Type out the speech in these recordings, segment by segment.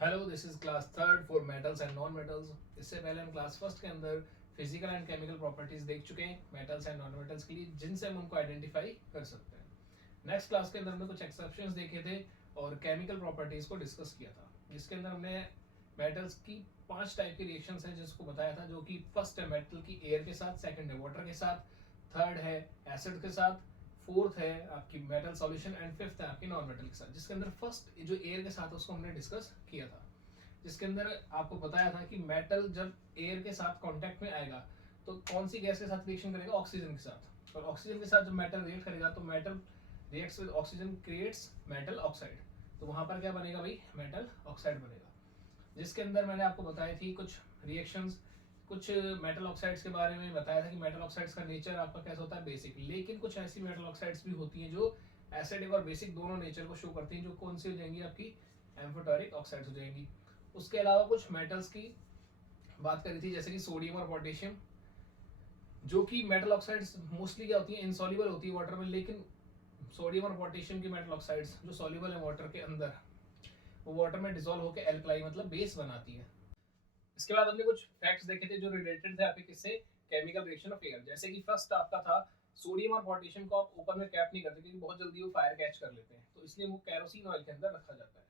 Hello, this is class third for metals and non metals. इससे पहले हम class first के अंदर फिजिकल एंड केमिकल प्रॉपर्टीज देख चुके हैं मेटल्स एंड नॉन मेटल्स के लिए, जिनसे हम उनको आइडेंटिफाई कर सकते हैं। नेक्स्ट क्लास के अंदर हमने कुछ एक्सेप्शंस देखे थे और केमिकल प्रॉपर्टीज को डिस्कस किया था, जिसके अंदर हमने मेटल्स की 5 टाइप की रिएक्शंस है जिसको बताया था, जो कि फर्स्ट है मेटल की एयर के साथ, सेकंड है वाटर के साथ, थर्ड है एसिड के साथ, फोर्थ है आपकी मेटल सॉल्यूशन एंड फिफ्थ है आपकी नॉन मेटल के साथ। जिसके अंदर फर्स्ट जो एयर के साथ उसको हमने डिस्कस किया था, जिसके अंदर आपको बताया था कि मेटल जब एयर के साथ कांटेक्ट में आएगा तो कौन सी गैस के साथ रिएक्शन करेगा, ऑक्सीजन के साथ। और ऑक्सीजन के साथ जब मेटल रिएक्ट करेगा तो metal reacts with oxygen creates metal oxide. तो वहां पर क्या बनेगा भाई, मेटल ऑक्साइड बनेगा। जिसके अंदर मैंने आपको बताई थी कुछ रिएक्शंस, कुछ मेटल ऑक्साइड्स के बारे में बताया था कि मेटल ऑक्साइड्स का नेचर आपका कैसा होता है, बेसिक। लेकिन कुछ ऐसी मेटल ऑक्साइड्स भी होती हैं जो एसिडिक और बेसिक दोनों नेचर को शो करती हैं, जो कौन सी हो जाएंगी, आपकी एम्फोटेरिक ऑक्साइड्स हो जाएंगी। उसके अलावा कुछ मेटल्स की बात करी थी, जैसे कि सोडियम और पोटेशियम, जो कि मेटल ऑक्साइड्स मोस्टली क्या होती है, इनसॉल्युबल होती है वाटर में। लेकिन सोडियम और पोटेशियम की मेटल ऑक्साइड्स जो सॉल्युबल है वाटर के अंदर, वो वाटर में डिसॉल्व होकर एल्कलाई मतलब बेस बनाती है। इसके बाद हमने कुछ फैक्ट्स देखे थे जो रिलेटेड थे आपके किससे, केमिकल रिएक्शन ऑफ एयर। जैसे कि फर्स्ट आपका था, सोडियम और पोटेशियम को आप ओपन में कैप नहीं करते क्योंकि बहुत जल्दी वो फायर कैच कर लेते हैं, तो इसलिए वो कैरोसिन ऑयल के अंदर रखा जाता है।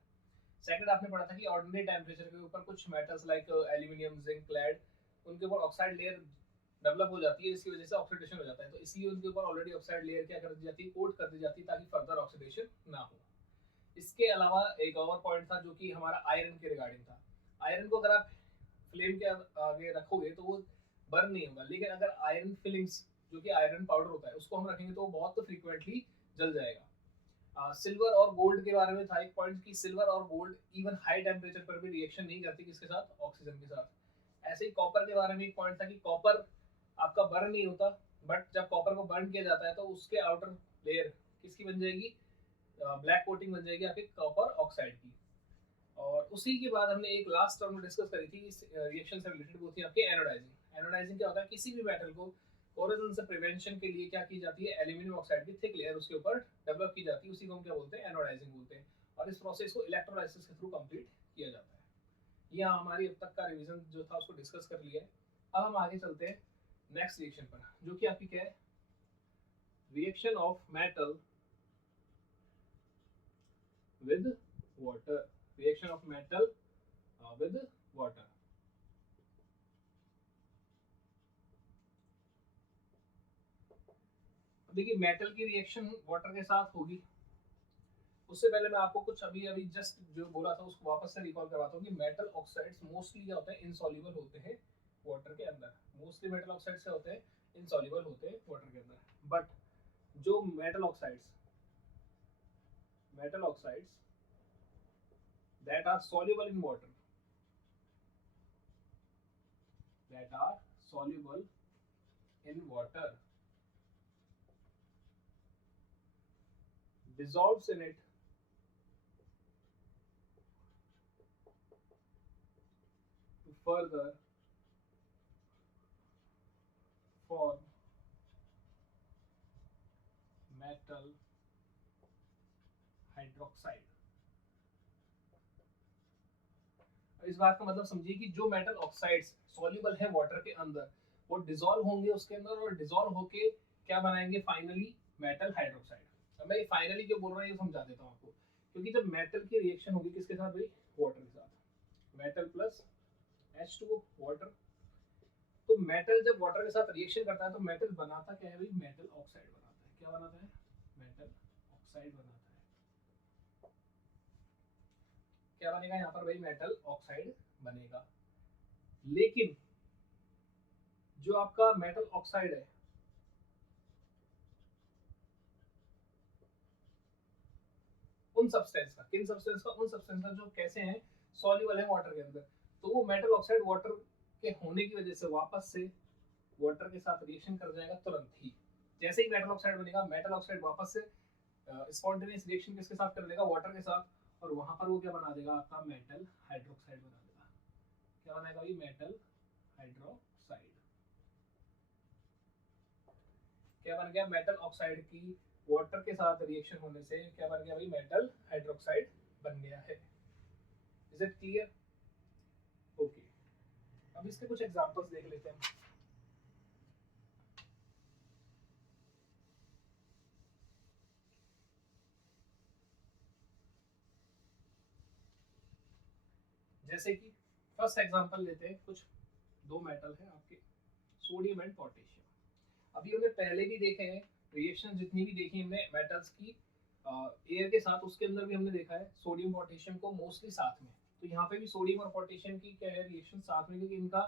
सेकंड आपने पढ़ा था कि ऑर्डिनरी टेम्परेचर के ऊपर कुछ metals like aluminium, zinc, lead, उनके ऊपर ऑक्साइड लेयर डेवलप हो जाती है, जिसकी वजह से ऑक्सीडेशन हो जाता है। तो इसलिए उनके ऊपर ऑलरेडी ऑक्साइड लेयर क्या कर दी जाती है, कोट कर दी जाती है, ताकि फर्दर ऑक्सीडेशन ना हो। इसके अलावा एक और पॉइंट था जो कि हमारा आयरन के रिगार्डिंग था। आयरन को अगर आप फ्लेम के आगे रखोगे तो वो बर्न नहीं होगा, लेकिन अगर आयरन फिलिंग्स, जो कि आयरन पाउडर होता है, उसको हम रखेंगे तो वो बहुत फ्रीक्वेंटली जल जाएगा। सिल्वर और गोल्ड के बारे में था एक पॉइंट कि सिल्वर और गोल्ड इवन हाई टेम्परेचर पर भी रिएक्शन नहीं करती, किसके साथ, ऑक्सीजन के साथ। ऐसे ही कॉपर के बारे में एक पॉइंट था कि कॉपर आपका बर्न नहीं होता, बट जब कॉपर को बर्न किया जाता है तो उसके आउटर लेयर किसकी बन जाएगी, ब्लैक कोटिंग बन जाएगी आपके कॉपर ऑक्साइड की। और उसी के बाद हमने एक लास्ट टर्म डिस्कस करी थी इस रिएक्शन से रिलेटेड, वो थी आपकी एनोडाइजिंग। एनोडाइजिंग क्या होता है, किसी भी मेटल को कोरोजन से प्रिवेंशन के लिए क्या की जाती है, एल्यूमिनियम ऑक्साइड की थिक लेयर उसके ऊपर डेवलप की जाती है, उसी को हम क्या बोलते हैं, एनोडाइजिंग बोलते हैं। और इस प्रोसेस को इलेक्ट्रोलाइसिस के थ्रू कंप्लीट किया जाता है। ये हमारी अब तक का रिवीजन जो था उसको डिस्कस कर लिया है। अब हम आगे चलते हैं नेक्स्ट रिएक्शन पर, जो कि आपकी क्या है, reaction of metal with water. Reaction of metal with water. देखिए, मेटल की रिएक्शन वाटर के साथ होगी। उससे पहले मैं आपको कुछ अभी अभी जस्ट जो बोला था उसको वापस से रिकॉल करवाता हूँ कि मेटल ऑक्साइड्स मोस्टली क्या होते हैं, इनसॉल्युबल होते हैं वाटर के अंदर। मोस्टली मेटल ऑक्साइड्स क्या होते हैं, इनसॉल्युबल होते हैं वाटर के अंदर। बट जो metal oxides that are soluble in water, that are soluble in water, dissolves in it to further form metal hydroxide। इस बात का मतलब समझिए कि जो मेटल ऑक्साइड्स सॉल्युबल है वाटर के अंदर, वो डिसॉल्व होंगे उसके अंदर, और डिसॉल्व होके क्या बनाएंगे, फाइनली मेटल हाइड्रोक्साइड। अब मैं ये फाइनली क्यों बोल रहा हूँ ये समझा देता हूँ आपको। क्योंकि जब मेटल की रिएक्शन होगी किसके साथ भाई, वाटर के साथ, मेटल प्लस H2O वाटर। तो मेटल जब वाटर के साथ रिएक्शन करता है तो मेटल बनाता क्या है भाई, मेटल ऑक्साइड बनाता है। क्या बनाता है, मेटल ऑक्साइड बनाता है। क्या बनेगा यहाँ पर भाई, मेटल ऑक्साइड बनेगा। लेकिन जो आपका मेटल ऑक्साइड है, उन सब्सटेंस का, किन सब्सटेंस का, उन सब्सटेंस का जो कैसे हैं, सॉल्युबल है वाटर के अंदर, तो वो मेटल ऑक्साइड वाटर के होने की वजह से वापस से वाटर के साथ रिएक्शन कर जाएगा तुरंत ही। जैसे ही मेटल ऑक्साइड बनेगा, मेटल ऑक्साइड वापस से स्पॉन्टेनियस रिएक्शन किसके साथ कर लेगा, वाटर के साथ, और वहां पर वो क्या बना देगा, आपका मेटल हाइड्रोक्साइड बना देगा। क्या बनाएगा भाई, मेटल हाइड्रोक्साइड। क्या बन गया, मेटल ऑक्साइड की वाटर के साथ रिएक्शन होने से क्या बन गया भाई, मेटल हाइड्रोक्साइड बन गया है। Is is it clear? Okay, अब इसके कुछ एग्जांपल्स देख लेते हैं। जैसे कि फर्स्ट एग्जांपल लेते हैं, कुछ दो मेटल है आपके, सोडियम एंड पोटेशियम। अभी हमने पहले भी देखे हैं रिएक्शन, जितनी भी देखी हमने मेटल्स की एयर के साथ, उसके अंदर भी हमने देखा है सोडियम पोटेशियम को मोस्टली साथ में। तो यहाँ पे भी सोडियम और पोटेशियम की क्या है रिएक्शन साथ में, क्योंकि इनका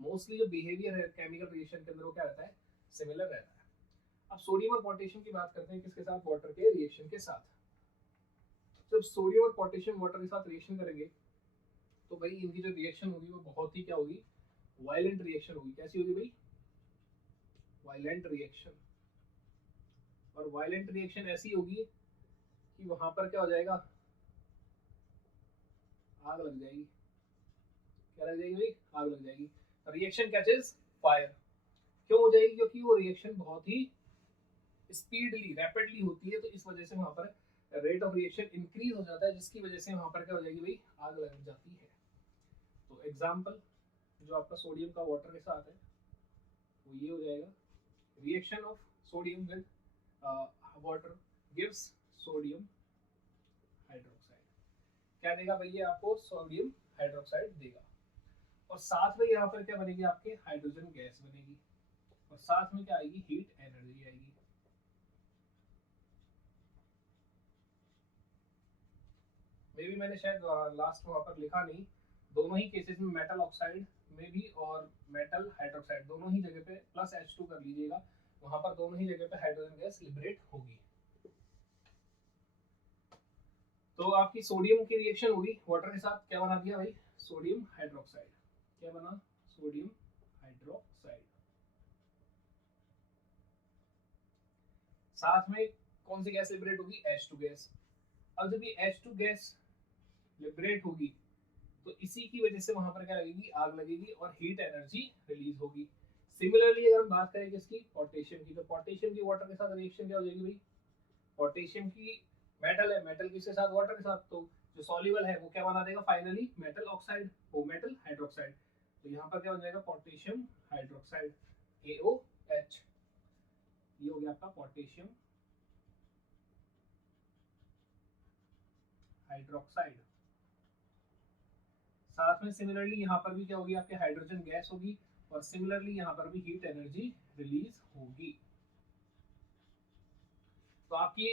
मोस्टली जो बिहेवियर है केमिकल रिएक्शन के अंदर वो क्या रहता है, सिमिलर रहता है। अब सोडियम और पोटेशियम की बात करते हैं किसके साथ, वाटर के रिएक्शन के साथ। जब सोडियम और पोटेशियम वाटर के साथ रिएक्शन करेंगे तो भाई इनकी जो रिएक्शन होगी वो बहुत ही क्या होगी, वायलेंट रिएक्शन होगी। कैसी होगी भाई, वायलेंट रिएक्शन। और वायलेंट रिएक्शन ऐसी होगी कि वहां पर क्या हो जाएगा, आग लग जाएगी। क्या लग जाएगी भाई, आग लग जाएगी। Reaction catches fire. क्यों हो जाएगी, क्योंकि वो रिएक्शन बहुत ही स्पीडली रैपिडली होती है, तो इस वजह से वहां पर रेट ऑफ रिएक्शन इंक्रीज हो जाता है, जिसकी वजह से वहां पर क्या हो जाएगी भाई, आग लग जाती है। तो एग्जाम्पल जो आपका सोडियम का वाटर के साथ है वो ये हो जाएगा, reaction of sodium with water gives sodium hydroxide. क्या देगा भैया आपको, सोडियम हाइड्रोक्साइड देगा। और साथ में यहाँ पर क्या बनेगी आपके, हाइड्रोजन गैस बनेगी। और साथ में क्या आएगी, हीट एनर्जी आएगी। मे भी मैंने शायद लास्ट वहां पर लिखा नहीं, दोनों ही केसेस में मेटल ऑक्साइड में भी और मेटल हाइड्रोक्साइड दोनों ही जगह पे प्लस H2 कर लीजिएगा, वहां पर दोनों ही जगह पे हाइड्रोजन गैस लिबरेट होगी। तो आपकी सोडियम की रिएक्शन होगी वाटर के साथ, क्या बना दिया भाई, सोडियम हाइड्रोक्साइड। क्या बना, सोडियम हाइड्रोक्साइड। साथ में कौन सी गैस लिबरेट होगी, H2 गैस। अब जब ये H2 गैस लिबरेट होगी तो इसी की वजह से वहां पर क्या लगेगी, आग लगेगी और हीट एनर्जी रिलीज होगी। सिमिलरली अगर हम बात करें किसकी, पोटेशियम की, तो पोटेशियम की वाटर के साथ रिएक्शन क्या हो जाएगी भाई, पोटेशियम की मेटल है, मेटल किसके साथ, वाटर के साथ, तो जो सॉल्युबल है वो क्या बना देगा फाइनली, मेटल ऑक्साइड, वो मेटल हाइड्रोक्साइड। तो यहाँ पर क्या हो जाएगा, पोटेशियम हाइड्रोक्साइड, AOH। ये हो गया आपका पोटेशियम हाइड्रोक्साइड। साथ में सिमिलरली यहाँ पर भी क्या होगी, आपके हाइड्रोजन गैस होगी, और सिमिलरली यहाँ पर भी हीट एनर्जी रिलीज होगी। तो आपकी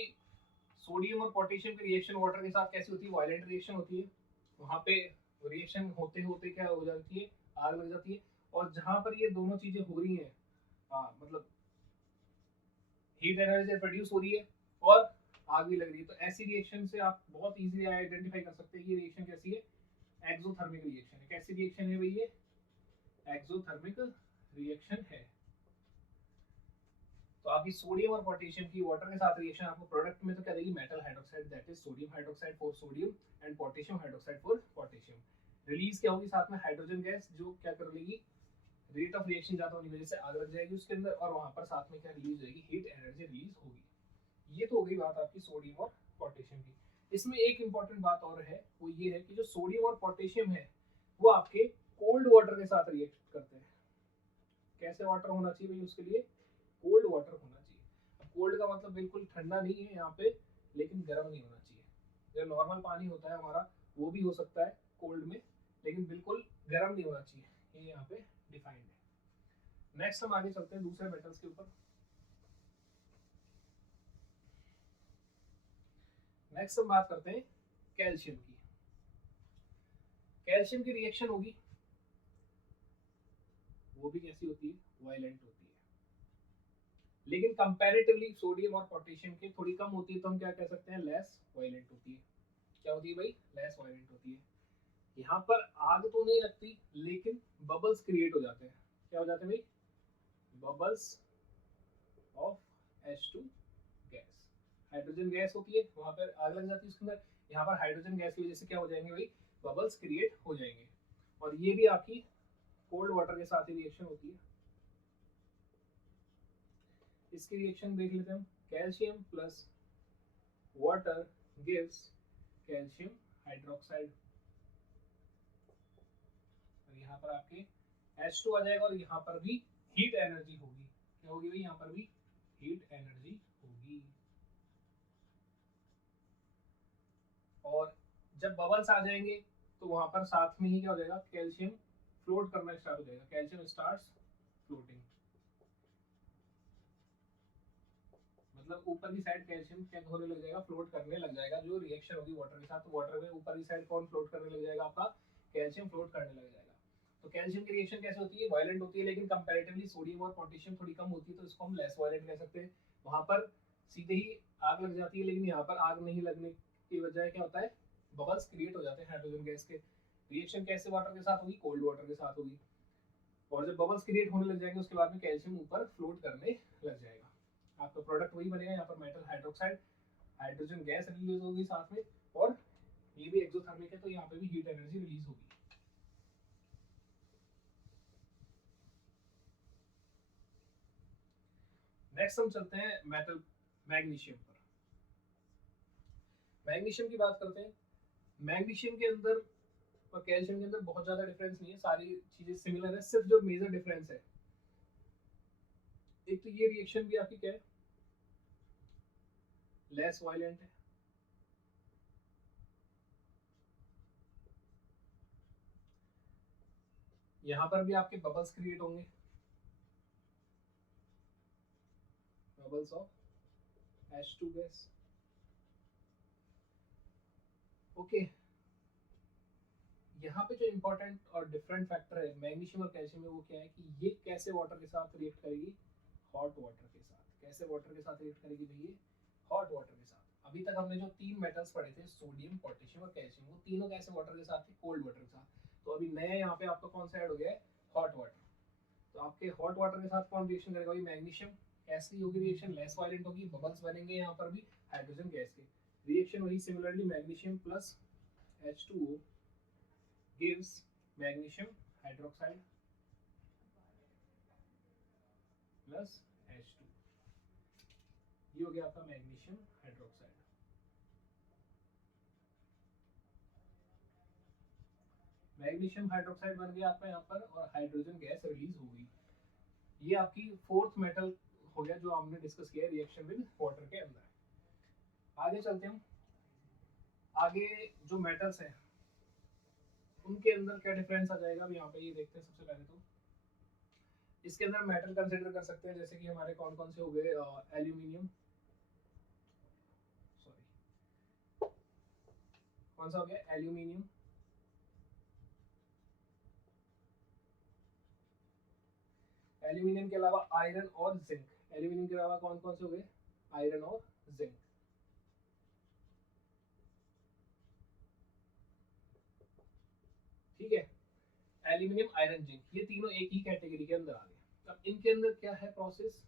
सोडियम और पोटेशियम की रिएक्शन वाटर के साथ कैसी होती है, वायलेंट रिएक्शन होती है। वहां पे रिएक्शन होते होते क्या हो जाती है, आग लग जाती है। और जहां पर ये दोनों चीजें हो रही हैं, मतलब हीट एनर्जी प्रोड्यूस हो रही है और आग भी लग रही है, तो ऐसी रिएक्शन से आप बहुत इजीली आइडेंटिफाई कर सकते हैं कि ये रिएक्शन कैसी है, एक्सोथर्मिक रिएक्शन है। कैसी रिएक्शन है भाई ये, एक्सोथर्मिक रिएक्शन है। तो आपकी सोडियम और पोटेशियम की वाटर के साथ रिएक्शन आपको प्रोडक्ट में तो क्या देगी, metal hydroxide, that is sodium hydroxide for sodium and potassium hydroxide for potassium. Release क्या होगी साथ में, हाइड्रोजन गैस, जो क्या कर लेगी, रेट ऑफ रिएक्शन ज्यादा होने की वजह से आग लग जाएगी उसके अंदर, और वहां पर साथ में क्या रिलीज होगी, हीट एनर्जी रिलीज होगी। ये तो हो गई बात आपकी सोडियम और पोटेशियम की। इसमें एक इंपॉर्टेंट बात और है, वो ये है कि जो सोडियम और पोटेशियम है वो आपके कोल्ड वाटर के साथ रिएक्ट करते हैं। कैसे वाटर होना चाहिए भाई, उसके लिए कोल्ड वाटर होना चाहिए। कोल्ड का मतलब बिल्कुल ठंडा नहीं है यहाँ पे, लेकिन गर्म नहीं होना चाहिए। जो नॉर्मल पानी होता है हमारा वो भी हो सकता है कोल्ड में, लेकिन बिल्कुल गर्म नहीं होना चाहिए, ये यहाँ पे डिफाइंड है। नेक्स्ट हम आगे चलते हैं दूसरे मेटल्स के ऊपर। नेक्स्ट हम बात करते हैं कैल्शियम की। कैल्शियम की रिएक्शन होगी, वो भी कैसी होती है, वायलेंट होती है, लेकिन कंपैरेटिवली सोडियम और पोटेशियम की थोड़ी कम होती है, तो हम क्या कह सकते हैं, लेस वायलेंट होती है। क्या होती है भाई, लेस वायलेंट होती है। यहाँ पर आग तो नहीं लगती, लेकिन बबल्स क्रिएट हो जाते हैं। क्या हो जाते हैं भाई, bubbles of H2 gas. Hydrogen gas होती है, वहां पर आग लग जाती है उसके अंदर, यहाँ पर हाइड्रोजन गैस की वजह से क्या हो जाएंगे भाई, बबल्स क्रिएट हो जाएंगे। और ये भी आपकी कोल्ड वाटर के साथ ही रिएक्शन होती है। इसकी रिएक्शन देख लेते हैं हम, calcium plus water gives calcium hydroxide. Water, यहाँ पर आपके H2 आ जाएगा और यहाँ पर भी हीट एनर्जी होगी। क्या होगी भाई? यहाँ पर भी हीट एनर्जी होगी। और जब बबल्स आ जाएंगे तो वहां पर साथ में ही क्या हो जाएगा? कैल्शियम फ्लोट करना स्टार्ट हो जाएगा। कैल्शियम स्टार्ट्स फ्लोटिंग, मतलब ऊपर की साइड कैल्शियम क्या होने लग जाएगा? फ्लोट करने लग जाएगा। जो रिएक्शन होगी वाटर के साथ, तो वाटर में ऊपर की साइड कौन फ्लोट करने लग जाएगा? आपका कैल्शियम फ्लोट करने लग जाएगा। तो कैल्शियम की रिएक्शन कैसे होती है? वायलेंट होती है, लेकिन कंपैरेटिवली सोडियम और पोटेशियम थोड़ी कम होती है, तो इसको हम लेस वायलेंट कह सकते हैं। वहां पर सीधे ही आग लग जाती है, लेकिन यहाँ पर आग नहीं लगने की वजह क्या होता है? बबल्स क्रिएट हो जाते हैं हाइड्रोजन गैस के। रिएक्शन कैसे वाटर के साथ होगी? कोल्ड वाटर के साथ होगी। और जब बबल्स क्रिएट होने लग जाएंगे उसके बाद में कैल्शियम ऊपर फ्लोट करने लग जाएगा। आपका प्रोडक्ट वही बनेगा। यहाँ पर metal hydroxide, hydrogen gas release होगी साथ में, और ये भी एक्सोथर्मिक है, तो यहाँ पे भी हीट एनर्जी रिलीज होगी। नेक्स्ट हम चलते हैं मेटल मैग्नीशियम पर। मैग्नीशियम की बात करते हैं। मैग्नीशियम के अंदर और कैल्शियम के अंदर बहुत ज्यादा डिफरेंस नहीं है, सारी चीजें सिमिलर है। सिर्फ जो मेजर डिफरेंस है, एक तो ये रिएक्शन भी आपकी क्या है? लेस वायलेंट है। यहाँ पर भी आपके बबल्स क्रिएट होंगे, bubbles of H2 gas. Okay, यहाँ पे जो इंपॉर्टेंट और डिफरेंट फैक्टर है मैग्नीशियम और कैल्शियम में, वो क्या है कि ये कैसे वाटर के साथ रिएक्ट करेगी? हॉट वाटर के साथ। कैसे वाटर के साथ रिएक्ट करेगी भैया? हॉट वाटर के साथ। अभी तक हमने जो तीन मेटल्स पढ़े थे, सोडियम, पोटेशियम और कैल्शियम, वो तीनों कैसे वाटर के साथ थे? कोल्ड वाटर के साथ। तो अभी नया यहाँ पे आपका कौन सा ऐड हो गया है? Hot water. तो आपके हॉट वाटर के साथ कौन रिएक्शन करेगा? मैग्नीशियम। कैसी होगी रिएक्शन? लेस वायलेंट होगी, बबल्स बनेंगे यहाँ पर भी हाइड्रोजन गैस के। रिएक्शन वही similarly, magnesium plus H2O gives magnesium hydroxide plus H2। ये हो गया आपका मैग्नीशियम हाइड्रोक्साइड। मैग्नीशियम हाइड्रोक्साइड बन गया आपका यहाँ पर, और हाइड्रोजन गैस रिलीज हो गई। ये आपकी फोर्थ मेटल हो गया जो हमने डिस्कस किया रिएक्शन विद वाटर के अंदर। आगे चलते हैं। आगे जो मेटल्स हैं उनके अंदर क्या डिफरेंस आ जाएगा, अब यहाँ पे ये देखते हैं। सबसे पहले तो इसके अंदर मेटल कंसिडर कर सकते हैं, जैसे कि हमारे कौन कौन से हो गए? एल्यूमिनियम, सॉरी कौन सा हो गया? एल्यूमिनियम, एल्यूमिनियम के अलावा आयरन और जिंक। एल्यूमिनियम के अलावा कौन कौन से हो गए? आयरन और जिंक। ठीक है, एल्यूमिनियम, आयरन, जिंक, ये तीनों एक ही कैटेगरी के अंदर आ गए। अब इनके अंदर क्या है प्रोसेस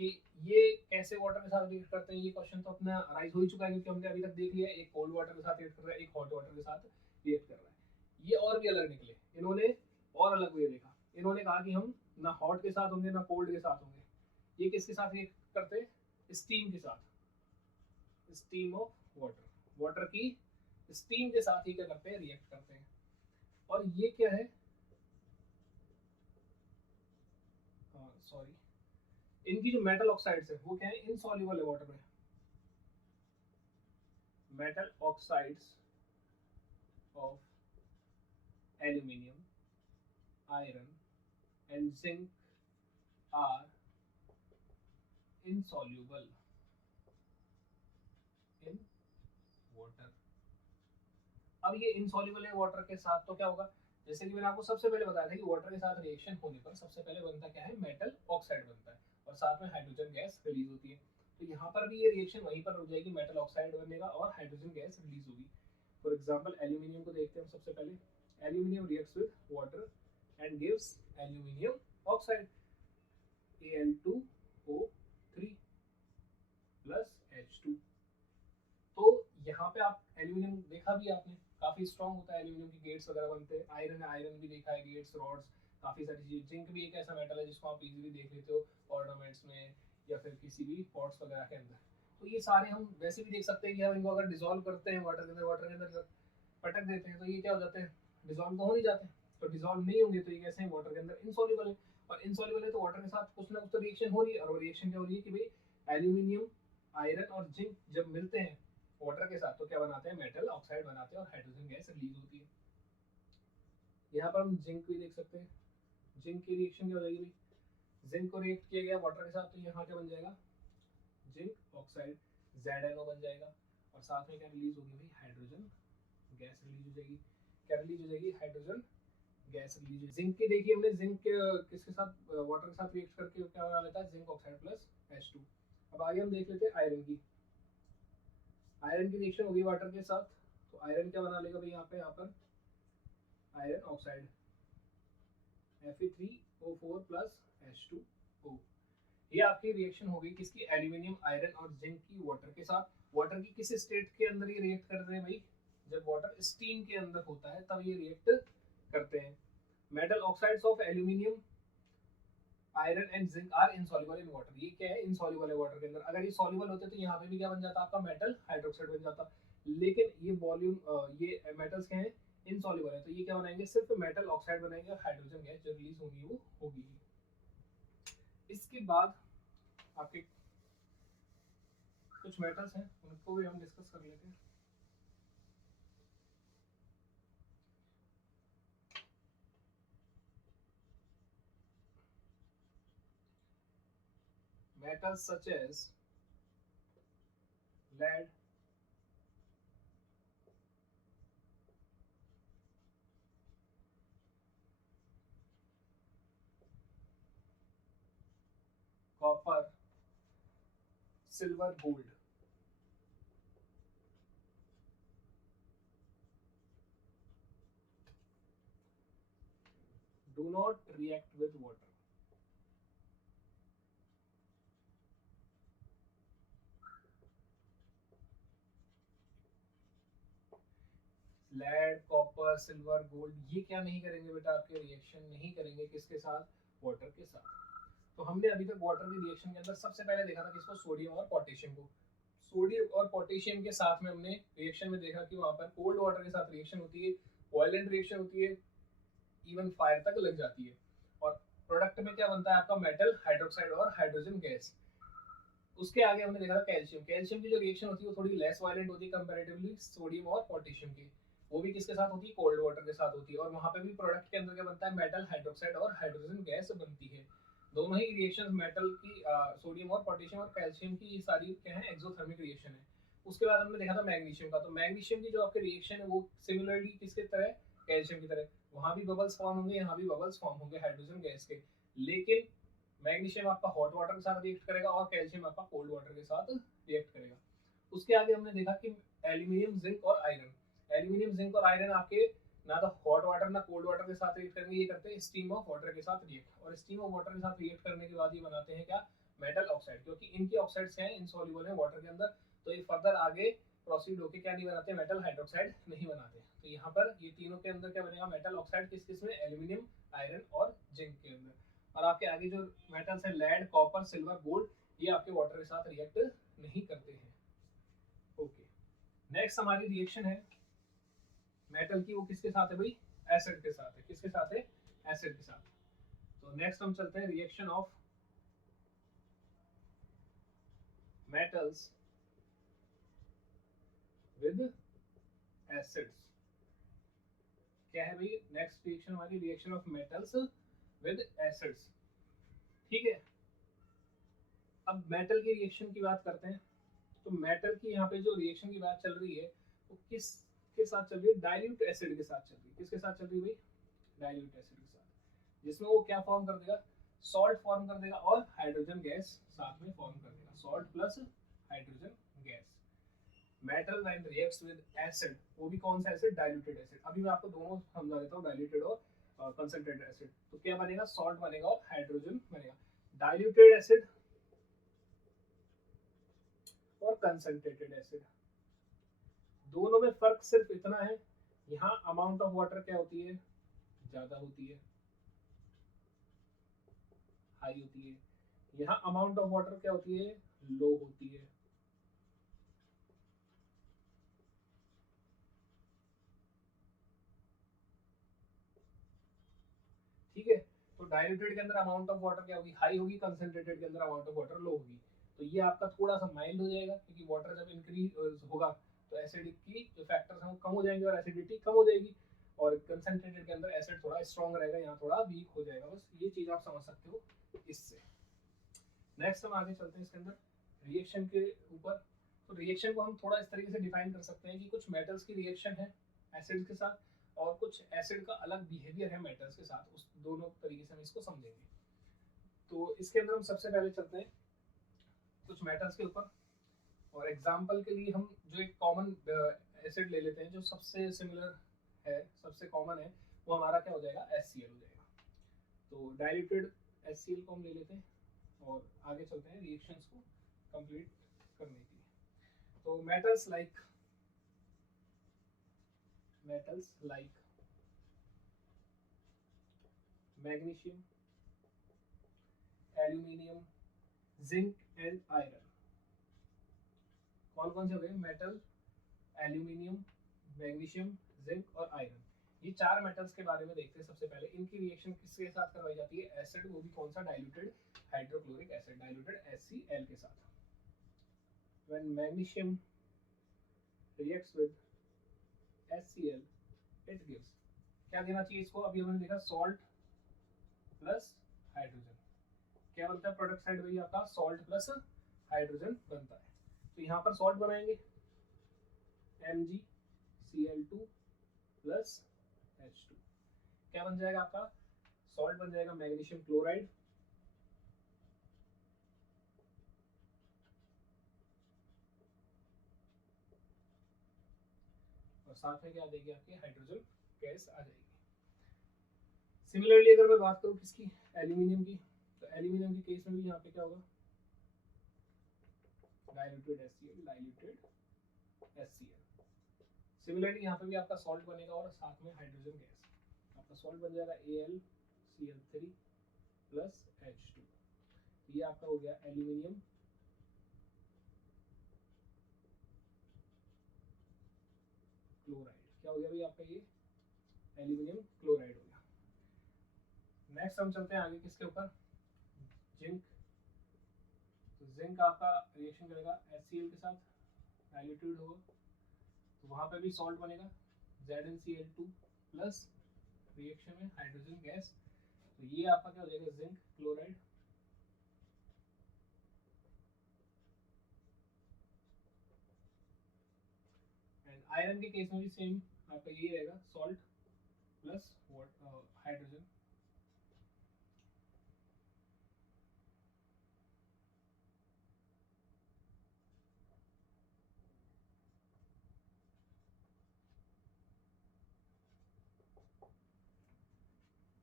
कि ये कैसे वाटर के साथ रिएक्ट करते हैं? ये क्वेश्चन तो अपना राइज हो ही चुका है, क्योंकि हमने अभी तक देख लिया एक कोल्ड वाटर के साथ रिएक्ट कर रहा है, एक हॉट वाटर के साथ रिएक्ट कर रहा है। ये और भी अलग निकले, इन्होंने और अलग वे देखा। इन्होंने कहा कि हम ना हॉट के साथ होंगे ना कोल्ड के साथ होंगे। ये किसके साथ रिएक्ट करते हैं? स्टीम के साथ। स्टीम ऑफ वाटर, वाटर की स्टीम के साथ ही क्या करते हैं? रिएक्ट करते हैं। और ये क्या है? सॉरी, इनकी जो मेटल ऑक्साइड्स है वो क्या है? इनसॉल्युबल है वाटर में। Metal oxides of aluminium, iron and zinc are insoluble in water. अब ये इनसॉल्युबल है वाटर के साथ, तो क्या होगा? जैसे कि मैंने आपको सबसे पहले बताया था कि वाटर के साथ रिएक्शन होने पर सबसे पहले बनता क्या है? मेटल ऑक्साइड बनता है, और साथ में हाइड्रोजन गैस रिलीज होती है। तो यहाँ पर भी ये रिएक्शन वहीं पर हो जाएगी, मेटल ऑक्साइड बनेगा और हाइड्रोजन गैस रिलीज होगी। फॉर एग्जाम्पल एल्यूमिनियम को देखते हैं हम सबसे पहले। Aluminium reacts with water and gives aluminium oxide, Al2O3 plus H2। तो यहाँ पे आप एल्यूमिनियम देखा भी आपने, काफी स्ट्रॉन्ग होता है, एल्यूमिनियम की गेट्स वगैरह बनते हैं। आयरन है, आयरन भी देखा है, गेट्स, रॉड्स, काफी सारी चीजें। जिंक भी एक ऐसा मेटल है जिसको आप इजीली देख लेते हो ऑर्नामेंट्स में या फिर किसी भी पॉट्स वगैरह के अंदर। तो ये सारे हम वैसे भी देख सकते हैं कि हम इनको अगर डिजोल्व करते हैं वाटर के अंदर, वाटर के अंदर पटक देते हैं, तो ये क्या हो जाते हैं? डिजोल्व तो हो नहीं जाते, तो डिसॉल्व नहीं होंगे तो ये कैसे हैं, वाटर के अंदर इनसॉल्युबल है, और इनसॉल्युबल है तो वाटर के साथ कुछ ना कुछ तो रिएक्शन हो रही है, और वो रिएक्शन क्या हो रही है कि भाई एल्यूमिनियम, आयरन और जिंक जब मिलते हैं वाटर के साथ तो क्या बनाते हैं, मेटल ऑक्साइड बनाते हैं और हाइड्रोजन गैस रिलीज होती है। यहाँ पर हम जिंक भी देख सकते हैं, जिंक की रिएक्शन क्या हो जाएगी भाई, जिंक को रिएक्ट किया गया वाटर के साथ तो यहाँ क्या बन जाएगा, जिंक ऑक्साइड ZnO बन जाएगा, और साथ में क्या रिलीज होगी भाई, हाइड्रोजन गैस रिलीज हो जाएगी। क्या रिलीज हो जाएगी, हाइड्रोजन गैस रिलीज। जिंक की देखिए हमने, जिंक किसके साथ, वाटर के साथ रिएक्ट करके क्या बना लेता है, जिंक ऑक्साइड प्लस H2। अब आगे हम देख लेते हैं आयरन की, आयरन की रिएक्शन होगी वाटर के साथ, तो आयरन क्या बना लेगा भाई, यहाँ पर iron oxide Fe3O4 plus H2O। ये आपकी रिएक्शन हो गई किसकी, एल्यूमिनियम, आयरन और जिंक की वाटर के साथ। वाटर की किस स्टेट के अंदर ये रिएक्ट कर रहे हैं भाई, जब वाटर स्टीम के अंदर होता है तब ये रिएक्ट करते हैं। Metal oxides of aluminium, iron and zinc are insoluble in water. ये क्या है, इनसॉल्युबल है वाटर के अंदर। अगर ये सॉल्युबल होते तो यहाँ पे भी क्या बन जाता आपका, मेटल हाइड्रोक्साइड बन जाता, लेकिन ये वॉल्यूम, ये मेटल्स क्या है, इनसॉल्युबल है, तो ये क्या बनाएंगे, सिर्फ मेटल ऑक्साइड बनाएंगे और हाइड्रोजन गैस जो रिलीज होगी वो होगी। इसके बाद आपके कुछ मेटल्स हैं उनको भी हम डिस्कस कर लेते हैं। Metals such as lead, copper, silver, gold. Do not react with water. Lead, copper, silver, gold ये क्या नहीं करेंगे बेटा, आपके रिएक्शन नहीं करेंगे किसके साथ, वाटर के साथ। तो हमने अभी तक वाटर की रिएक्शन के अंदर सबसे पहले देखा था किसको, सोडियम और पोटेशियम को। सोडियम और पोटेशियम के साथ में हमने रिएक्शन में देखा कि वहां पर कोल्ड वाटर के साथ रिएक्शन होती है, वायलेंट रिएक्शन होती है, इवन फायर तक लग जाती है, और प्रोडक्ट में क्या बनता है आपका, मेटल हाइड्रोक्साइड और हाइड्रोजन गैस। उसके आगे हमने देखा था कैल्शियम, कैल्शियम की जो रिएक्शन होती है वो थोड़ी लेस वायलेंट होती है कंपैरेटिवली सोडियम और पोटेशियम की। वो भी किसके साथ होती है, कोल्ड वाटर के साथ होती है, और वहां पे भी प्रोडक्ट के अंदर क्या बनता है, मेटल हाइड्रोक्साइड और हाइड्रोजन गैस बनती है। दोनों ही रिएक्शन मेटल की, सोडियम और पोटेशियम और कैल्शियम की, ये सारी क्या है, एक्सोथर्मिक रिएक्शन है। उसके बाद हमने देखा था मैग्नीशियम का, तो मैग्नीशियम की जो आपकी रिएक्शन है वो सिमिलरली किसके तरह, कैल्शियम की तरह, वहां भी बबल्स फॉर्म होंगे, यहाँ भी बबल्स फॉर्म होंगे हाइड्रोजन गैस के, लेकिन मैग्नीशियम आपका हॉट वाटर के साथ रिएक्ट करेगा और कैल्शियम आपका कोल्ड वाटर के साथ रिएक्ट करेगा। उसके आगे हमने देखा कि एल्यूमिनियम, जिंक और आयरन, एल्यूमिनियम, जिंक और आयरन आपके ना तो हॉट वाटर ना कोल्ड वाटर के साथ रिएक्ट करेंगे, ये करते हैं स्टीम ऑफ वाटर के साथ रिएक्ट, और स्टीम ऑफ वाटर के साथ रिएक्ट करने के बाद ये बनाते हैं क्या, मेटल ऑक्साइड, क्योंकि इनकी ऑक्साइड्स क्या है, इनसॉल्युबल है वाटर के अंदर, तो ये फर्दर आगे प्रोसीड होकर क्या नहीं बनाते, मेटल हाइड्रोक्साइड नहीं बनाते। तो यहाँ पर ये तीनों के अंदर क्या बनेगा, मेटल ऑक्साइड किस किस में, एल्यूमिनियम, आयरन और जिंक के अंदर। और आपके आगे जो मेटल्स है, लेड, कॉपर, सिल्वर, गोल्ड, ये आपके वाटर के साथ रिएक्ट नहीं करते हैं। ओके, नेक्स्ट हमारी रिएक्शन है मेटल की, वो किसके साथ है भाई, एसिड के साथ है। किसके साथ है, एसिड के साथ। तो नेक्स्ट हम चलते हैं reaction of metals with acids. क्या है भाई, नेक्स्ट रिएक्शन हमारी, reaction of metals with acids. ठीक है, अब मेटल की रिएक्शन की बात करते हैं। तो मेटल की यहाँ पे जो रिएक्शन की बात चल रही है वो किस के साथ चल रही है, डाइल्यूट एसिड के साथ चल रही है। किसके साथ चल रही है भाई, डाइल्यूट एसिड के साथ, जिसमें वो क्या फॉर्म कर देगा, सॉल्ट फॉर्म कर देगा और हाइड्रोजन गैस साथ में फॉर्म कर देगा, salt plus hydrogen gas. Metal when reacts with acid, वो भी कौन सा एसिड, डाइल्यूटेड एसिड। अभी मैं आपको दोनों समझा देता हूँ, डाइल्यूटेड और कंसंट्रेटेड एसिड। तो क्या बनेगा, सॉल्ट बनेगा और हाइड्रोजन बनेगा। डाइल्यूटेड एसिड और कंसंट्रेटेड एसिड, दोनों में फर्क सिर्फ इतना है, यहाँ अमाउंट ऑफ वाटर क्या होती है, ज्यादा होती है, हाई होती है। यहाँ अमाउंट ऑफ वाटर क्या होती है, लो होती है। ठीक है। तो डाइल्यूटेड के अंदर अमाउंट ऑफ वाटर क्या होगी, हाई होगी, कंसंट्रेटेड के अंदर अमाउंट ऑफ वाटर लो होगी। तो ये आपका थोड़ा सा माइल्ड हो जाएगा, क्योंकि वाटर जब इंक्रीज होगा तो एसिडिक की जो फैक्टर्स हैं वो कम हो जाएंगे और एसिडिटी कम हो जाएगी, और कंसंट्रेटेड के अंदर एसिड थोड़ा स्ट्रॉन्ग रहेगा, यहाँ थोड़ा वीक हो जाएगा। बस ये चीज़ आप समझ सकते हो इससे। नेक्स्ट हम आगे चलते हैं इसके अंदर रिएक्शन के ऊपर। तो रिएक्शन को हम थोड़ा इस तरीके से डिफाइन कर सकते हैं कि कुछ मेटल्स की रिएक्शन है एसिड्स के साथ, और कुछ एसिड का अलग बिहेवियर है मेटल्स के साथ, उस दोनों तरीके से हम इसको समझेंगे। तो इसके अंदर हम सबसे पहले चलते हैं कुछ मेटल्स के ऊपर, और एग्जांपल के लिए हम जो एक कॉमन एसिड ले लेते हैं जो सबसे सिमिलर है, सबसे कॉमन है, वो हमारा क्या हो जाएगा, HCl हो जाएगा। तो डाइल्यूटेड HCl को हम ले लेते हैं और आगे चलते हैं रिएक्शंस को कंप्लीट करने के लिए। तो metals like magnesium, aluminium, zinc and iron. कौन कौन से हो गए, मेटल, एल्यूमिनियम, मैग्नीशियम, जिंक और आयरन। ये चार मेटल्स के बारे में देखते हैं। सबसे पहले इनकी रिएक्शन किसके साथ करवाई जाती है, एसिड, वो भी कौन सा, diluted hydrochloric acid, diluted HCl के साथ। When magnesium reacts with HCl, it gives, क्या देना चाहिए इसको, अभी हमने देखा सॉल्ट प्लस हाइड्रोजन। क्या बनता है प्रोडक्ट साइड, वही आपका सॉल्ट प्लस हाइड्रोजन बनता है। तो यहाँ पर सॉल्ट बनाएंगे MgCl2 प्लस H2, क्या बन जाएगा आपका, सॉल्ट बन जाएगा मैग्नीशियम क्लोराइड और साथ में क्या देगी आपकी, हाइड्रोजन गैस आ जाएगी। सिमिलरली अगर मैं बात करूँ किसकी, एल्यूमिनियम की, तो एल्यूमिनियम की केस में भी यहाँ पे क्या होगा, डाइल्यूटेड HCl। सिमिलरली यहाँ पे भी आपका सॉल्ट बनेगा और साथ में हाइड्रोजन गैस, आपका सॉल्ट बन जाएगा AlCl3 प्लस H2। ये आपका हो गया एल्यूमिनियम क्लोराइड। क्या हो गया भाई आपका, ये एल्यूमिनियम क्लोराइड हो गया। नेक्स्ट हम चलते हैं आगे किसके ऊपर, जिंक। तो जिंक आपका रिएक्शन करेगा HCl के साथ, डाइल्यूटेड होगा, तो वहाँ पे भी सॉल्ट बनेगा ZnCl2 प्लस रिएक्शन में हाइड्रोजन गैस। तो ये आपका क्या हो जाएगा, जिंक क्लोराइड। एंड आयरन के केस में भी सेम आपका ये रहेगा, सॉल्ट प्लस हाइड्रोजन।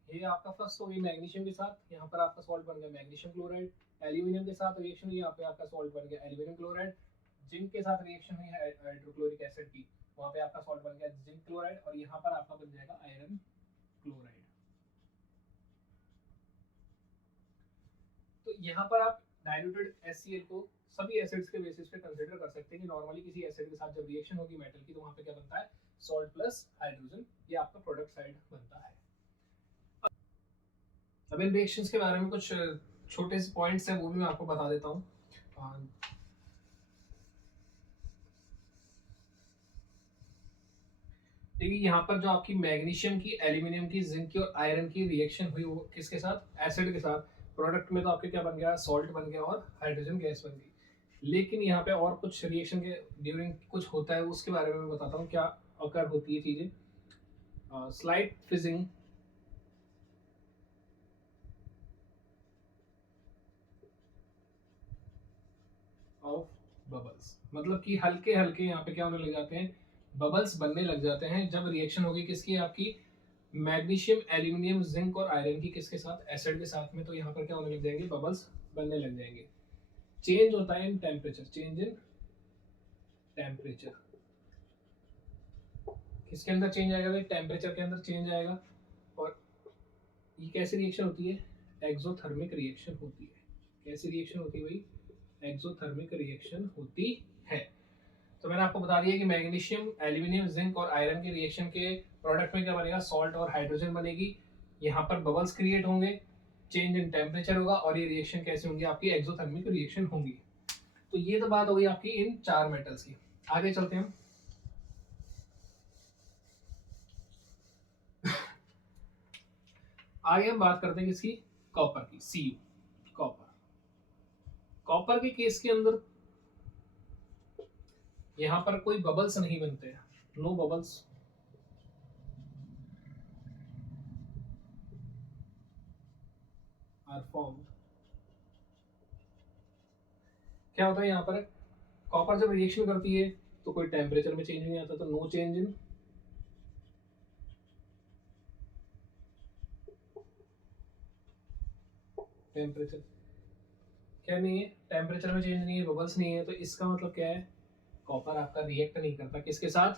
ये आपका फर्स्ट हो गई मैग्नीशियम के साथ, यहाँ पर आपका सॉल्ट बन गया मैग्नीशियम क्लोराइड। एल्यूमिनियम के साथ रिएक्शन हुई, यहाँ पे आपका सॉल्ट बन गया एल्यूमिनियम क्लोराइड। जिंक के साथ रिएक्शन हुई हाइड्रोक्लोरिक एसिड की, वहाँ पे आपका सॉल्ट बन गया जिंक क्लोराइड, और यहाँ पर आपका बन जाएगा आयरन क्लोराइड। तो यहाँ पर आप डाइल्यूटेड HCl को सभी एसिड्स के बेसिस पे कंसीडर कर सकते हैं कि नॉर्मली किसी एसिड के साथ जब रिएक्शन होगी मेटल की, तो वहाँ पे क्या बनता है, सॉल्ट प्लस हाइड्रोजन, ये आपका प्रोडक्ट साइड बनता है। अब इन रिएक्शंस के बारे में कुछ छोटे से पॉइंट्स हैं, वो भी मैं आपको बता देता हूँ। देखिए यहाँ पर जो आपकी मैग्नीशियम की, एल्यूमिनियम की, जिंक की और आयरन की रिएक्शन हुई, वो किसके साथ, एसिड के साथ। प्रोडक्ट में तो आपके क्या बन गया, सॉल्ट बन गया और हाइड्रोजन गैस बन गई। लेकिन यहाँ पे और कुछ रिएक्शन के ड्यूरिंग कुछ होता है, उसके बारे में मैं बताता हूँ क्या अकर होती है चीजें। स्लाइट फिजिंग ऑफ बबल्स, मतलब कि हल्के हल्के यहाँ पे क्या होने लग जाते हैं, बबल्स बनने लग जाते हैं जब रिएक्शन होगी किसकी, आपकी मैग्नीशियम, एल्यूमिनियम, जिंक और आयरन की किसके साथ, एसिड के साथ में। तो यहाँ पर क्या होने लग जाएंगे, बबल्स बनने लग जाएंगे। चेंज होता है in temperature, change in temperature, किसके अंदर चेंज आएगा भाई, टेम्परेचर के अंदर चेंज आएगा। और ये कैसी रिएक्शन होती है, एक्सोथर्मिक रिएक्शन होती है। कैसी रिएक्शन होती है भाई, एक्सोथर्मिक रिएक्शन होती है। तो मैंने आपको बता दिया कि मैग्नीशियम, एल्यूमिनियम, जिंक और आयरन के रिएक्शन के प्रोडक्ट में क्या बनेगा, सॉल्ट और हाइड्रोजन बनेगी। यहाँ पर बबल्स क्रिएट होंगे, चेंज इन टेम्परेचर होगा, और ये रिएक्शन कैसे होंगी, आपकी एक्सोथर्मिक रिएक्शन होंगी। तो ये तो बात हो गई आपकी इन 4 मेटल्स की। आगे चलते हैं हम। आगे हम बात करते हैं किसकी, कॉपर की, Cu, कॉपर। कॉपर के केस के अंदर यहाँ पर कोई बबल्स नहीं बनते, नो बबल्स। Are formed. क्या होता है यहाँ पर, कॉपर जब रिएक्शन करती है तो कोई टेम्परेचर में चेंज नहीं आता, तो नो चेंज इन टेम्परेचर। क्या नहीं है, टेम्परेचर में चेंज नहीं है, बबल्स नहीं है, तो इसका मतलब क्या है, कॉपर आपका रिएक्ट नहीं करता किसके साथ,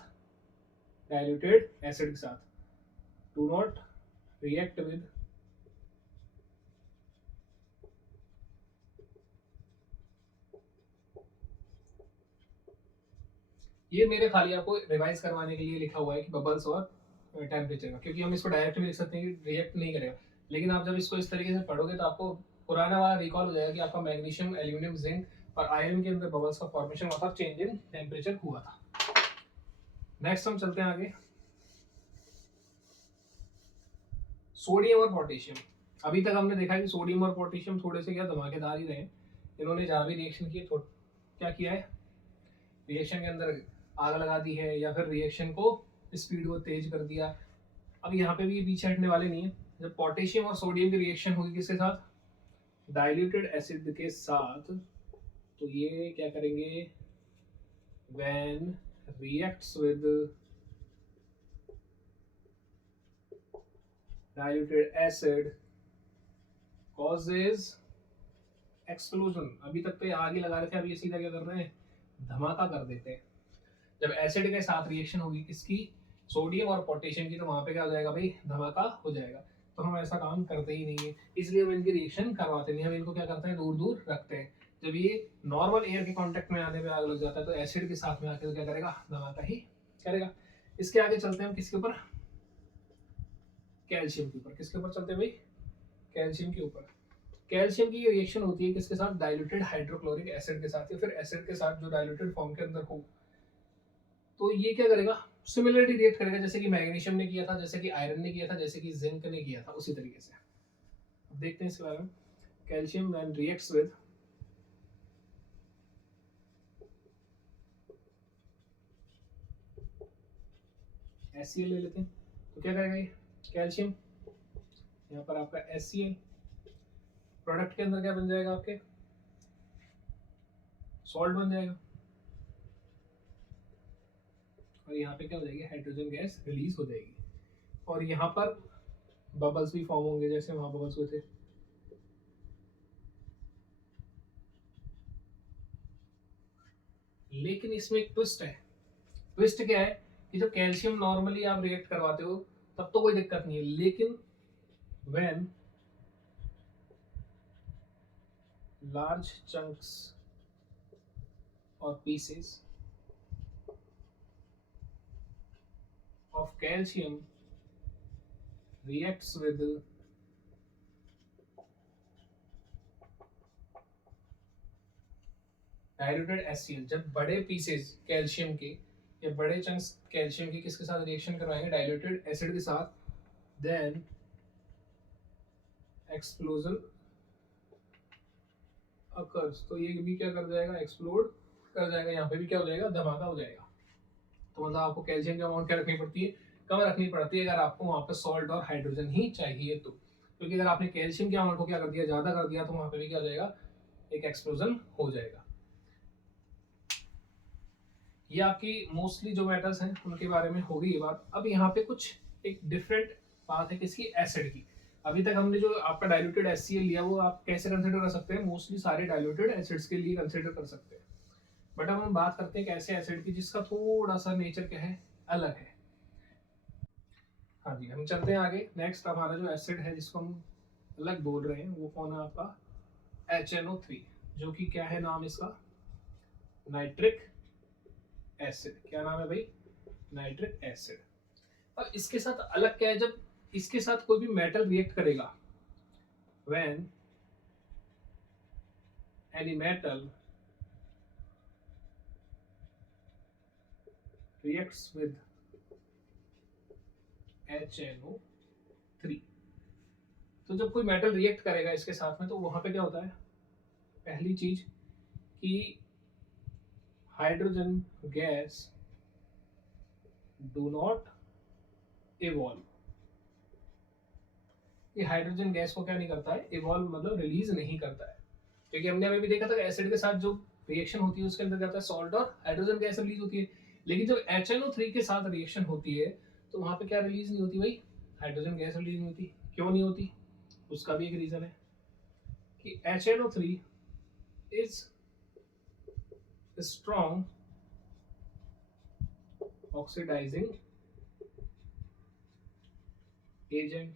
डाइल्यूटेड एसिड के साथ। डू नॉट रिएक्ट विद ये मेरे खाली आपको रिवाइज करवाने के लिए लिखा हुआ है कि बबल्स और टेम्परेचर का, क्योंकि हम इसको डायरेक्ट भी लिख सकते हैं कि रिएक्ट नहीं करेगा, लेकिन आप जब इसको इस तरीके से पढ़ोगे तो आपको पुराना वाला रिकॉल हो जाएगा कि आपका मैग्नीशियम, एल्यूमिनियम, जिंक और आयरन के अंदर बबल्स का फॉर्मेशन हुआ था, चेंज इन टेम्परेचर हुआ था। नेक्स्ट हम चलते हैं आगे, सोडियम और पोटेशियम। अभी तक हमने देखा कि सोडियम और पोटेशियम थोड़े से क्या धमाकेदार ही रहे, इन्होंने जहाँ भी रिएक्शन किए क्या किया है, रिएक्शन के अंदर आग लगा दी है, या फिर रिएक्शन को स्पीड को तेज कर दिया। अब यहाँ पे भी ये पीछे हटने वाले नहीं है। जब पोटेशियम और सोडियम की रिएक्शन होगी किसके साथ, डाइल्यूटेड एसिड के साथ, तो ये क्या करेंगे, when reacts with diluted acid causes explosion. अभी तक तो ये आग ही लगा रहे थे, अभी ये सीधा क्या कर रहे हैं, धमाका कर देते हैं। जब एसिड के साथ रिएक्शन होगी किसकी, सोडियम और पोटेशियम की, तो वहां पे क्या हो जाएगा भाई, धमाका हो जाएगा। तो हम ऐसा काम करते ही नहीं है, इसलिए हम इनकी रिएक्शन करवाते नहीं, हम इनको क्या करते हैं, दूर दूर रखते हैं। जब ये नॉर्मल एयर के कांटेक्ट में आने पे आग लग जाता है, तो एसिड के साथ में आके तो क्या करेगा, धमाका ही करेगा। इसके आगे चलते हैं हम किसके ऊपर, कैल्शियम के ऊपर। किसके ऊपर चलते हैं भाई, कैल्शियम के ऊपर। कैल्शियम की रिएक्शन होती है किसके साथ, डाइल्यूटेड हाइड्रोक्लोरिक एसिड के साथ, या फिर एसिड के साथ जो डाइल्यूटेड फॉर्म के अंदर हो। तो ये क्या करेगा, सिमिलरली रिएक्ट करेगा, जैसे कि मैग्नीशियम ने किया था, जैसे कि आयरन ने किया था, जैसे कि जिंक ने किया था, उसी तरीके से। अब देखते हैं इसके बारे में। Calcium when reacts with HCl ले लेते हैं, तो क्या करेगा ये कैल्शियम, यहाँ पर आपका HCl, प्रोडक्ट के अंदर क्या बन जाएगा, आपके सॉल्ट बन जाएगा, और यहाँ पे क्या हो जाएगी, हाइड्रोजन गैस रिलीज हो जाएगी, और यहाँ पर बबल्स भी फॉर्म होंगे जैसे वहां बबल्स हुए थे। लेकिन इसमें एक ट्विस्ट है। ट्विस्ट क्या है कि जब कैल्शियम नॉर्मली आप रिएक्ट करवाते हो तब तो कोई दिक्कत नहीं है, लेकिन व्हेन लार्ज चंक्स और pieces of calcium reacts with diluted HCl, जब बड़े पीसेस कैल्शियम के या बड़े चंक्स कैल्शियम के किसके साथ रिएक्शन करवाएंगे, डाइल्यूटेड एसिड के साथ, देन एक्सप्लोजन अकर्स। तो ये भी क्या कर जाएगा, एक्सप्लोड कर जाएगा, यहाँ पे भी क्या हो जाएगा, धमाका हो जाएगा। तो मतलब आपको कैल्शियम की अमाउंट क्या रखनी पड़ती है, कम रखनी पड़ती है, अगर आपको वहाँ पर सॉल्ट और हाइड्रोजन ही चाहिए तो। क्योंकि अगर आपने कैल्शियम की अमाउंट को क्या कर दिया, ज़्यादा कर दिया, तो वहाँ पे भी क्या हो जाएगा, एक एक्सप्लोजन हो जाएगा। ये आपकी मोस्टली जो मेटल्स हैं उनके बारे में होगी ये बात। अब यहाँ पे कुछ एक डिफरेंट बात है किसकी, एसिड की। अभी तक हमने जो आपका डाइल्यूटेड HCl लिया वो आप कैसे कंसिडर कर सकते हैं, मोस्टली सारे डाइल्यूटेड एसिड्स के लिए कंसिडर कर सकते हैं। बट अब हम बात करते हैं एक ऐसे एसिड की जिसका थोड़ा सा नेचर क्या है, अलग है। हाँ जी, हम चलते हैं आगे। नेक्स्ट हमारा जो एसिड है जिसको हम अलग बोल रहे हैं वो कौन है, आपका HNO3, जो कि क्या है नाम इसका, नाइट्रिक एसिड। क्या नाम है भाई, नाइट्रिक एसिड। अब इसके साथ अलग क्या है, जब इसके साथ कोई भी मेटल रिएक्ट करेगा, when any metal reacts with HNO3, तो जब कोई मेटल रिएक्ट करेगा इसके साथ में तो वहां पे क्या होता है, पहली चीज कि hydrogen gas do not evolve, ये हाइड्रोजन गैस को क्या नहीं करता है, इवॉल्व मतलब रिलीज नहीं करता है, क्योंकि हमने अभी भी देखा था एसिड के साथ जो रिएक्शन होती है उसके अंदर क्या होता है, सॉल्ट और हाइड्रोजन गैस रिलीज होती है, लेकिन जब HNO3 के साथ रिएक्शन होती है तो वहां पे क्या रिलीज नहीं होती भाई, हाइड्रोजन गैस रिलीज नहीं होती। क्यों नहीं होती, उसका भी एक रीजन है कि HNO3 is strong oxidizing agent,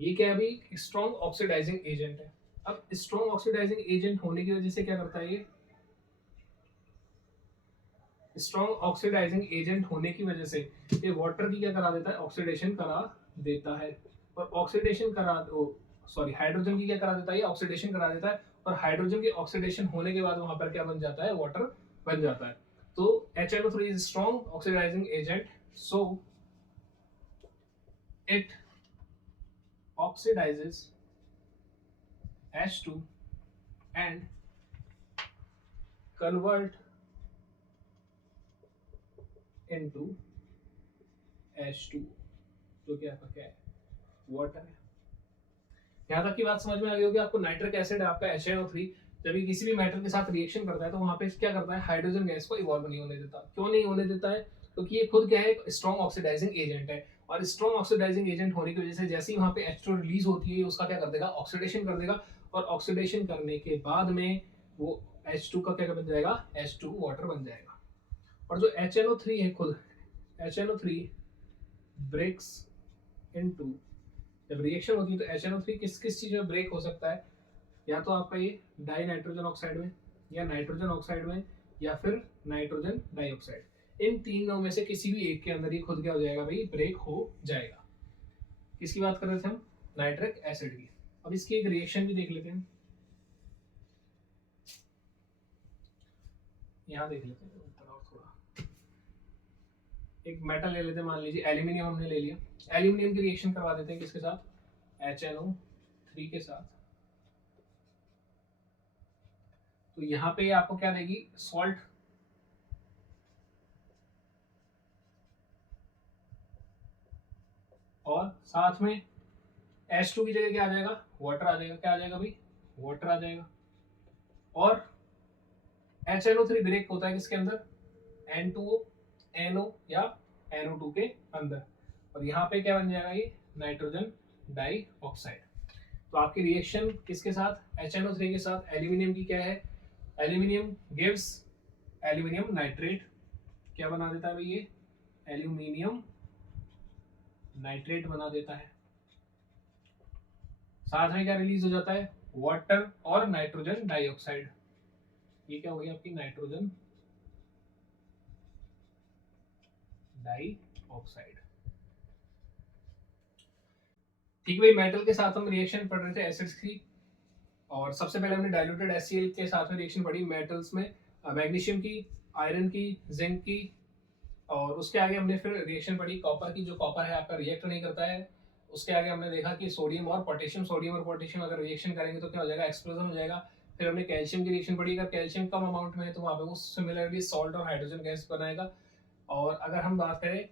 ये क्या है अभी, स्ट्रॉन्ग ऑक्सीडाइजिंग एजेंट है। अब स्ट्रॉन्ग ऑक्सीडाइजिंग एजेंट होने की वजह से क्या करता है, ये स्ट्रॉन्ग ऑक्सीडाइजिंग एजेंट होने की वजह से ये वाटर की क्या करा देता है, ऑक्सीडेशन करा देता है, और ऑक्सीडेशन करा सॉरी हाइड्रोजन की क्या करा देता है, ऑक्सीडेशन करा देता है, और हाइड्रोजन की ऑक्सीडेशन होने के बाद वहां पर क्या बन जाता है, वाटर बन जाता है। तो HNO3 is strong oxidizing agent, so it oxidizes H2 and convert into H2, जो कि आपका क्या है, वाटर है। यहाँ तक की बात समझ में आ गई होगी आपको। नाइट्रिक एसिड है आपका HNO3, जब ये किसी भी मेटल के साथ रिएक्शन करता है तो वहां पे क्या करता है, हाइड्रोजन गैस को इवॉल्व नहीं होने देता। क्यों नहीं होने देता है, क्योंकि ये खुद क्या है, स्ट्रॉन्ग ऑक्सीडाइजिंग एजेंट है, और स्ट्रॉन्ग ऑक्सीडाइजिंग एजेंट होने की वजह से जैसे ही वहां पे H2 रिलीज होती है उसका क्या कर देगा, ऑक्सीडेशन कर देगा, और ऑक्सीडेशन करने के बाद में वो H2 का क्या बन जाएगा, H2 वाटर बन जाएगा। और जो HNO3 है खुद, HNO3 ब्रेक्स इनटू, जब रिएक्शन होती है तो HNO3 किस किस चीज में ब्रेक हो सकता है, या तो आपका ये डाई नाइट्रोजन ऑक्साइड में, या नाइट्रोजन ऑक्साइड में, या फिर नाइट्रोजन डाइऑक्साइड, इन तीनों में से किसी भी एक के अंदर ही खुद क्या हो जाएगा भाई, ब्रेक हो जाएगा। किसकी बात कर रहे थे हम, नाइट्रिक एसिड की। अब इसकी एक रिएक्शन भी देख लेते हैं, यहाँ देख लेते हैं और थोड़ा, एक मेटल ले लेते हैं, मान लीजिए एल्यूमिनियम हमने ले लिया, एल्यूमिनियम की रिएक्शन करवा देते हैं किसके साथ, HNO3 के साथ। तो यहाँ पे आपको क्या देगी, सॉल्ट, और साथ में H2 की जगह क्या आ जाएगा, वाटर आ जाएगा। क्या आ जाएगा भाई, वाटर आ जाएगा। और HNO3 ब्रेक होता है किसके अंदर, N2O, NO या NO2 के अंदर, और यहाँ पे क्या बन जाएगा, ये नाइट्रोजन डाई ऑक्साइड। तो आपकी रिएक्शन किसके साथ, HNO3 के साथ, एल्यूमिनियम की क्या है, एल्यूमिनियम गिव्स एल्यूमिनियम नाइट्रेट, क्या बना देता है भाई ये, एल्यूमिनियम नाइट्रेट बना देता है। साथ में क्या रिलीज हो जाता है, वाटर और नाइट्रोजन डाइऑक्साइड, ये क्या हो गई आपकी नाइट्रोजन डाइऑक्साइड। ठीक भाई, मेटल के साथ हम रिएक्शन पढ़ रहे थे एसिड्स की, और सबसे पहले हमने डाइल्यूटेड HCl के साथ में रिएक्शन पढ़ी मेटल्स में, मैग्नीशियम की, आयरन की, जिंक की, और उसके आगे हमने फिर रिएक्शन पढ़ी कॉपर की। जो कॉपर है आपका रिएक्ट नहीं करता है। उसके आगे हमने देखा कि सोडियम और पोटेशियम अगर रिएक्शन करेंगे तो क्या हो जाएगा, एक्सप्लोजन हो जाएगा। फिर हमने कैल्शियम की रिएक्शन पढ़ी, अगर कैल्शियम कम अमाउंट में है तो वहाँ पे वो सिमिलरली सॉल्ट और हाइड्रोजन गैस बनाएगा। और अगर हम बात करें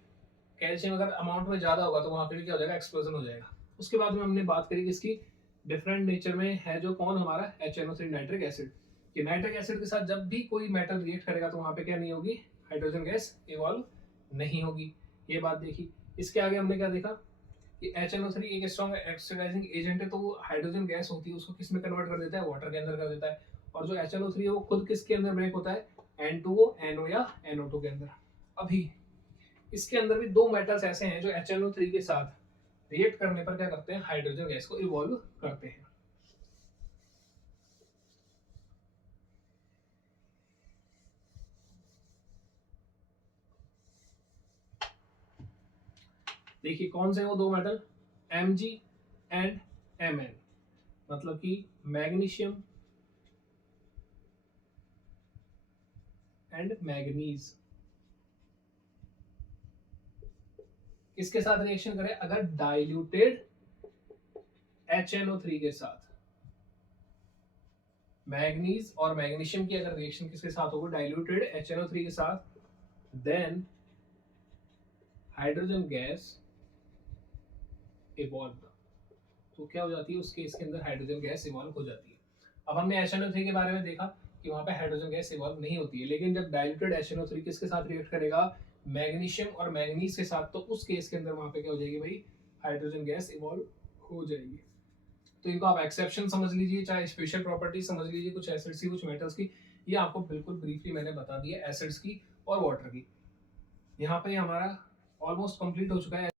कैल्शियम अगर अमाउंट में ज़्यादा होगा तो वहाँ पे भी क्या हो जाएगा, एक्सप्लोजन हो जाएगा। उसके बाद में हमने बात करी किसकी, डिफरेंट नेचर में है जो कौन, हमारा HNO3 नाइट्रिक एसिड। कि नाइट्रिक एसिड के साथ जब भी कोई मेटल रिएक्ट करेगा तो वहाँ पे क्या नहीं होगी, हाइड्रोजन गैस इवॉल्व नहीं होगी। ये बात देखी। इसके आगे हमने क्या देखा कि HNO3 एक स्ट्रॉन्ग ऑक्सीडाइजिंग एजेंट है, तो वो हाइड्रोजन गैस होती है उसको किस में कन्वर्ट कर देता है, वाटर के अंदर कर देता है। और जो HNO3 है वो खुद किसके अंदर ब्रेक होता है, N2O, NO या NO2 के अंदर। अभी इसके अंदर भी दो मेटल्स ऐसे हैं जो HNO3 के साथ रिएक्ट करने पर क्या करते हैं, हाइड्रोजन गैस को इवॉल्व करते हैं। देखिए कौन से वो दो मेटल, Mg एंड Mn, मतलब कि मैग्नीशियम एंड मैग्नीज। किसके साथ रिएक्शन करें? अगर डाइल्यूटेड HNO3 के साथ, मैग्नीज और मैग्नीशियम की अगर रिएक्शन किसके साथ होगा? डाइल्यूटेड HNO3 के साथ, देन हाइड्रोजन गैस इवॉल्व। तो क्या हो जाती है उस केस के अंदर? हाइड्रोजन गैस इवॉल्व हो जाती है। अब हमने HNO3 के बारे में देखा कि वहां पे हाइड्रोजन गैस इवॉल्व नहीं होती है, लेकिन जब डाइल्यूटेड HNO3 किसके साथ रिएक्ट करेगा? मैग्नीशियम और मैग्नीज के साथ, तो उस केस के अंदर वहां पे क्या हो जाएगी भाई? हाइड्रोजन गैस इवॉल्व हो जाएगी। तो इनको आप एक्सेप्शन समझ लीजिए, चाहे स्पेशल प्रॉपर्टी समझ लीजिए, कुछ एसिड्स की कुछ मेटल्स की। ये आपको बिल्कुल ब्रीफली मैंने बता दिया एसिड्स की और वाटर की। यहाँ पे हमारा ऑलमोस्ट कंप्लीट हो चुका है।